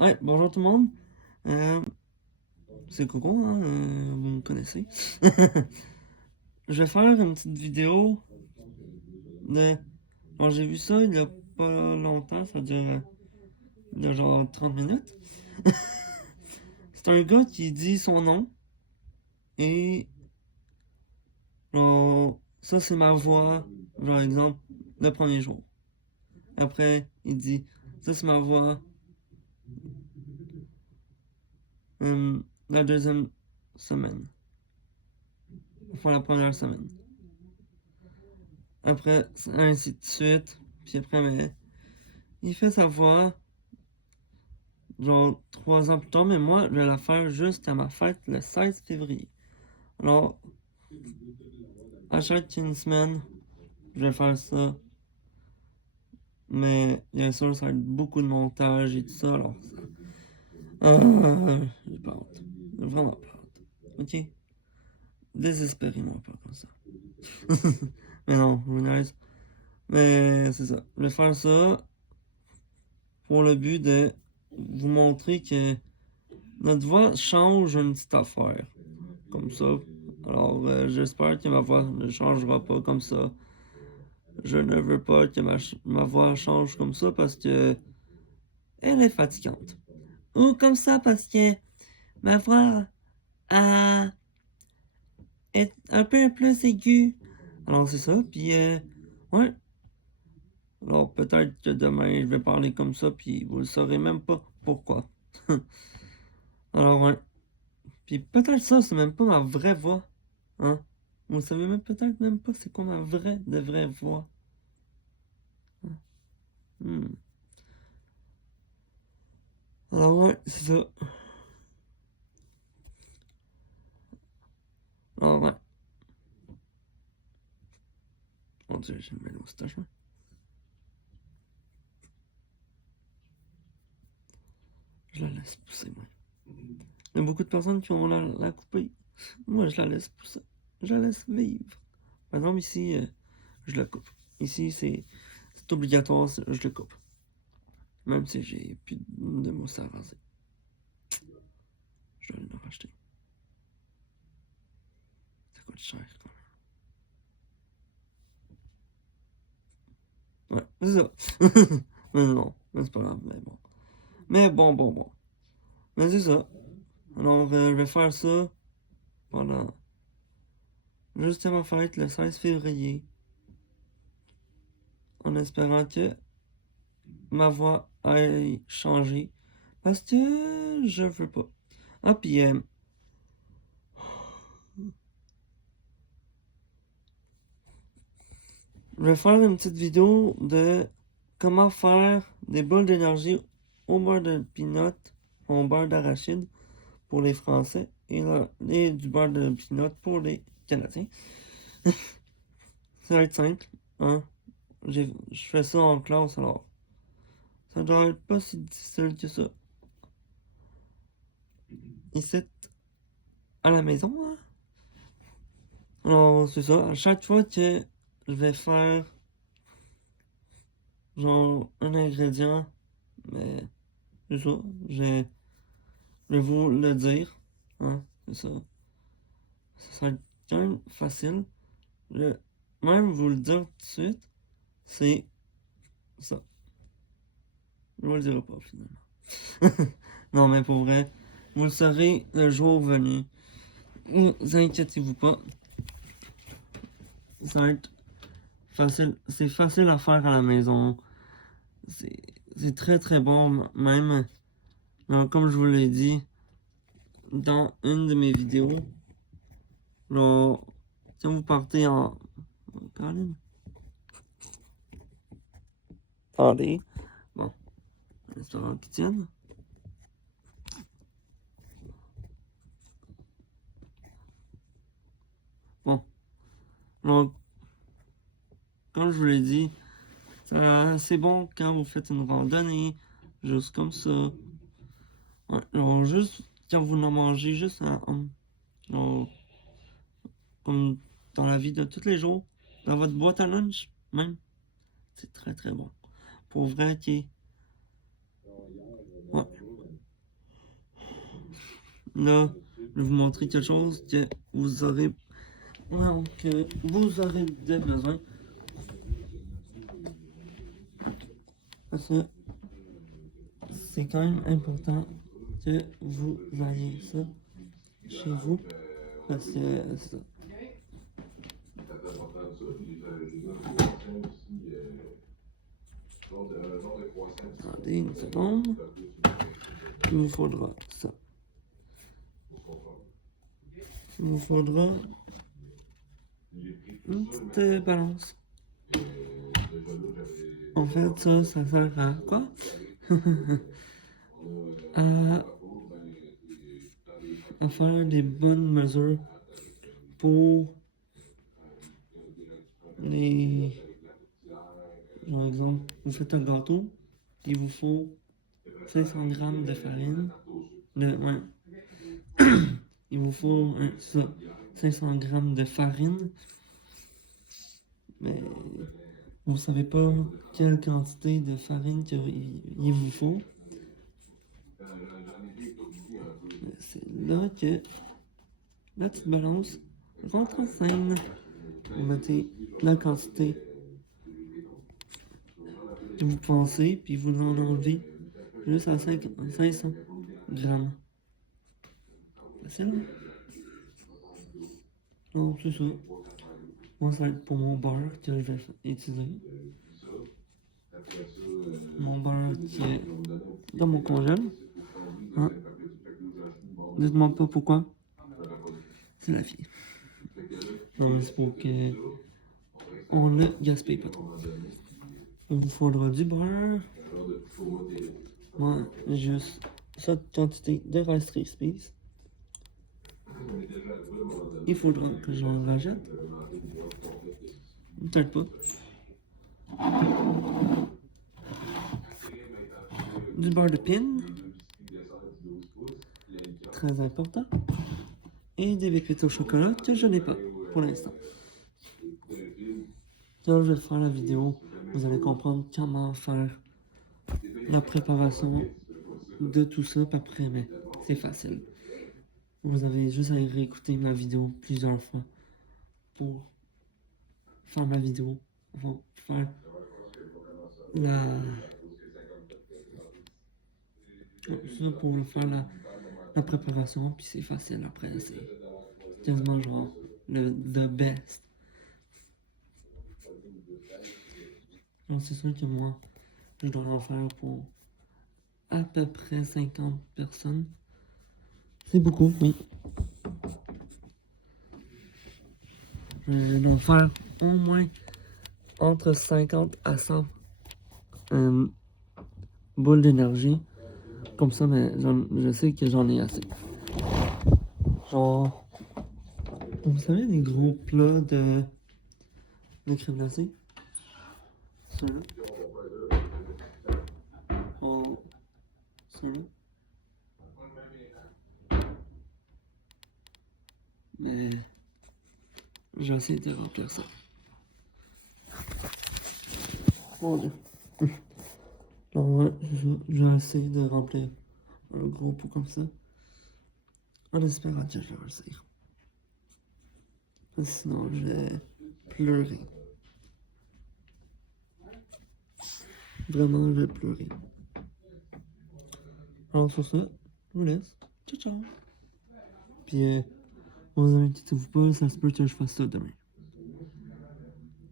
Ouais, bonjour tout le monde. Euh, c'est Coco, hein, vous me connaissez. Je vais faire une petite vidéo de... Bon, j'ai vu ça il y a pas longtemps, ça dure il y a genre 30 minutes. C'est un gars qui dit son nom et genre, ça c'est ma voix, genre exemple, le premier jour. Après, il dit, ça c'est ma voix la deuxième semaine. Enfin, la première semaine. Après, ainsi de suite. Puis après, mais il fait sa voix genre 3 ans plus tard, mais moi, je vais la faire juste à ma fête le 16 février. Alors, à chaque une semaine, je vais faire ça. Mais bien sûr, ça va être beaucoup de montage et tout ça, alors ça... j'ai pas hâte. J'ai vraiment pas hâte. Ok? Désespérez-moi pas comme ça. Mais non, je vous niaise. Mais c'est ça. Je vais faire ça pour le but de vous montrer que notre voix change une petite affaire. Comme ça. Alors, j'espère que ma voix ne changera pas comme ça. Je ne veux pas que ma voix change comme ça parce que elle est fatigante. Ou comme ça parce que ma voix est un peu plus aiguë. Alors, c'est ça. Puis, ouais. Alors, peut-être que demain, je vais parler comme ça, puis vous ne saurez même pas pourquoi. Alors, ouais. Puis peut-être ça, c'est même pas ma vraie voix. Hein? Vous savez même peut-être même pas c'est quoi ma vraie voix. Hmm. Alors ouais, c'est ça. Alors ouais. Mon dieu, j'ai une belle moustache, moi. Je la laisse pousser, moi. Il y a beaucoup de personnes qui vont la couper. Moi, je la laisse pousser. Je la laisse vivre. Par exemple, ici, je la coupe. Ici, c'est obligatoire, je le coupe. Même si j'ai plus de mousse à raser. Je dois aller en racheter. Ça coûte cher, quand même. Ouais, c'est ça. Mais non, mais c'est pas grave, mais bon. Mais bon. Mais c'est ça. Alors, je vais faire ça pendant juste à ma fête, le 16 février, en espérant que ma voix aille changer. Parce que je veux pas. Ah, puis, je vais faire une petite vidéo de comment faire des boules d'énergie au beurre de peanut, au beurre d'arachide pour les Français et du beurre de peanut pour les Canadiens. Ça va être simple, hein. Je fais ça en classe, alors ça doit être pas si difficile que ça. Ici, à la maison, hein. Alors, c'est ça. À chaque fois que je vais faire, genre, un ingrédient, mais c'est ça. Je vais vous le dire, hein. C'est ça. Ça sera quand même facile. Je même vous le dire tout de suite, c'est ça. Je vous le dirai pas, finalement. Non, mais pour vrai, vous le saurez le jour venu. Ne vous inquiétez-vous pas. Ça va être facile. C'est facile à faire à la maison. C'est très bon. Même, comme je vous l'ai dit dans une de mes vidéos, genre, quand vous partez en... Caroline? Attendez. Bon, restaurant qui tienne. Bon, donc, comme je vous l'ai dit, c'est bon quand vous faites une randonnée, juste comme ça. Ouais, genre, juste quand vous en mangez, juste genre, comme dans la vie de tous les jours, dans votre boîte à lunch, même. C'est très bon. Pour vrai, qui. Ouais. là, je vais vous montrer quelque chose que vous aurez, non, que vous aurez de besoin. Parce que c'est quand même important que vous ayez ça chez vous. Parce que c'est ça. Attendez une seconde. Il nous faudra ça. Il nous faudra une petite balance. En fait, ça sert à quoi? à faire des bonnes mesures pour les... Par exemple, vous faites un gâteau, il vous faut 500 grammes de farine. Ouais. Il vous faut ça, 500 grammes de farine. Mais vous savez pas quelle quantité de farine il vous faut. C'est là que la petite balance rentre en scène. Vous mettez la quantité que vous pensez, puis vous en enlevez juste à 500 grammes. Facile. Non, c'est ça. Moi, ça va être pour mon beurre que je vais utiliser. Mon beurre qui est dans mon congèle. Hein? Dites-moi pas pourquoi. C'est la fille. Non, c'est pour que on le gaspille pas trop. Il vous faudra du beurre. Moi, juste cette quantité de Rice Krispies. Il faudra que j'en rajoute. Peut-être pas. Du beurre de pin. Très important. Et des pépites au chocolat que je n'ai pas pour l'instant. Quand je vais faire la vidéo, vous allez comprendre comment faire la préparation de tout ça après, mais c'est facile. Vous avez juste à réécouter ma vidéo plusieurs fois pour faire ma vidéo, pour faire la préparation, puis c'est facile après, c'est quasiment genre the best. Donc c'est sûr que moi, je dois en faire pour à peu près 50 personnes. C'est beaucoup, oui. Je dois faire au moins entre 50 à 100 boules d'énergie. Comme ça, mais je sais que j'en ai assez. Genre, vous savez, des gros plats de crème glacée? Ceux-là. Oh, ceux-là. Mais j'ai essayé de remplir ça. Mon Dieu. Alors ouais, je vais essayer de remplir un gros pot comme ça. En espérant que je vais réussir. Sinon, je vais pleurer. Vraiment, je vais pleurer. Alors sur ça, je vous laisse. Ciao, ciao. Puis, vous inquiétez-vous pas, ça se peut que je fasse ça demain.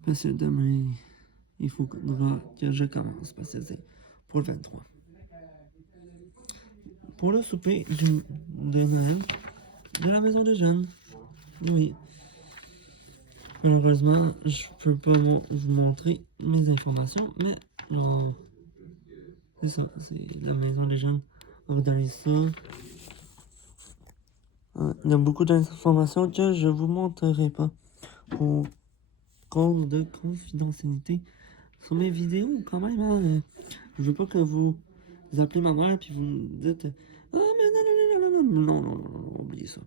Parce que demain, il faudra que je commence, parce que c'est pour le 23. Pour le souper de Noël de la maison des jeunes. Oui. Malheureusement, je peux pas vous montrer mes informations, mais genre, c'est ça, c'est la maison des jeunes organise ça. Il y a beaucoup d'informations que je vous montrerai pas pour cause de confidentialité sur mes vidéos quand même. Hein. Je veux pas que vous appelez ma mère puis vous me dites ah mais non, oubliez ça.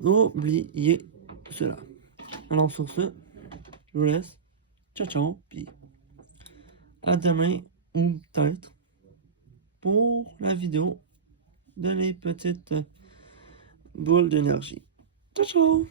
Oubliez cela. Alors sur ce, je vous laisse. Ciao ciao puis à demain ou peut-être pour la vidéo de les petites boule d'énergie. Ciao, ciao!